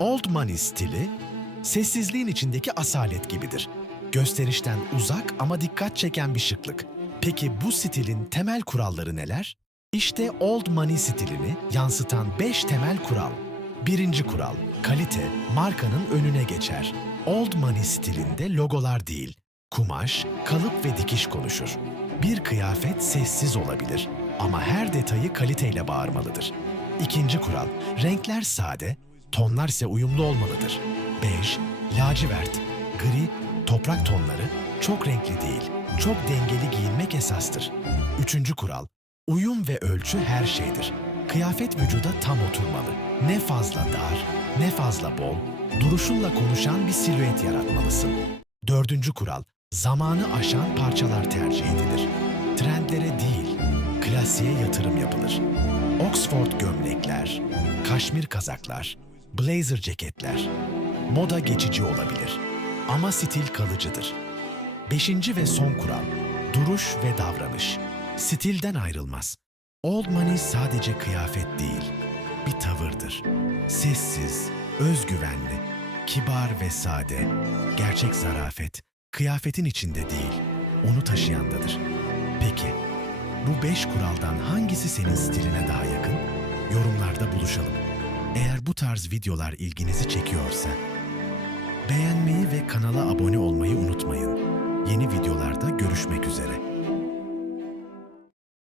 Old money stili, sessizliğin içindeki asalet gibidir. Gösterişten uzak ama dikkat çeken bir şıklık. Peki bu stilin temel kuralları neler? İşte Old Money stilini yansıtan 5 temel kural. Birinci kural, kalite markanın önüne geçer. Old Money stilinde logolar değil, kumaş, kalıp ve dikiş konuşur. Bir kıyafet sessiz olabilir ama her detayı kaliteyle bağırmalıdır. İkinci kural, renkler sade, tonlar ise uyumlu olmalıdır. Bej, lacivert, gri, toprak tonları çok renkli değil, çok dengeli giyinmek esastır. Üçüncü kural, uyum ve ölçü her şeydir. Kıyafet vücuda tam oturmalı. Ne fazla dar, ne fazla bol, duruşunla konuşan bir silüet yaratmalısın. Dördüncü kural, zamanı aşan parçalar tercih edilir. Trendlere değil, klasiğe yatırım yapılır. Oxford gömlekler, kaşmir kazaklar, blazer ceketler. Moda geçici olabilir ama stil kalıcıdır. Beşinci ve son kural, duruş ve davranış. Stilden ayrılmaz. Old money sadece kıyafet değil, bir tavırdır. Sessiz, özgüvenli, kibar ve sade. Gerçek zarafet, kıyafetin içinde değil, onu taşıyandadır. Peki, bu beş kuraldan hangisi senin stiline daha yakın? Yorumlarda buluşalım. Eğer bu tarz videolar ilginizi çekiyorsa, beğenmeyi ve kanala abone olmayı unutmayın. Yeni videolarda görüşmek üzere.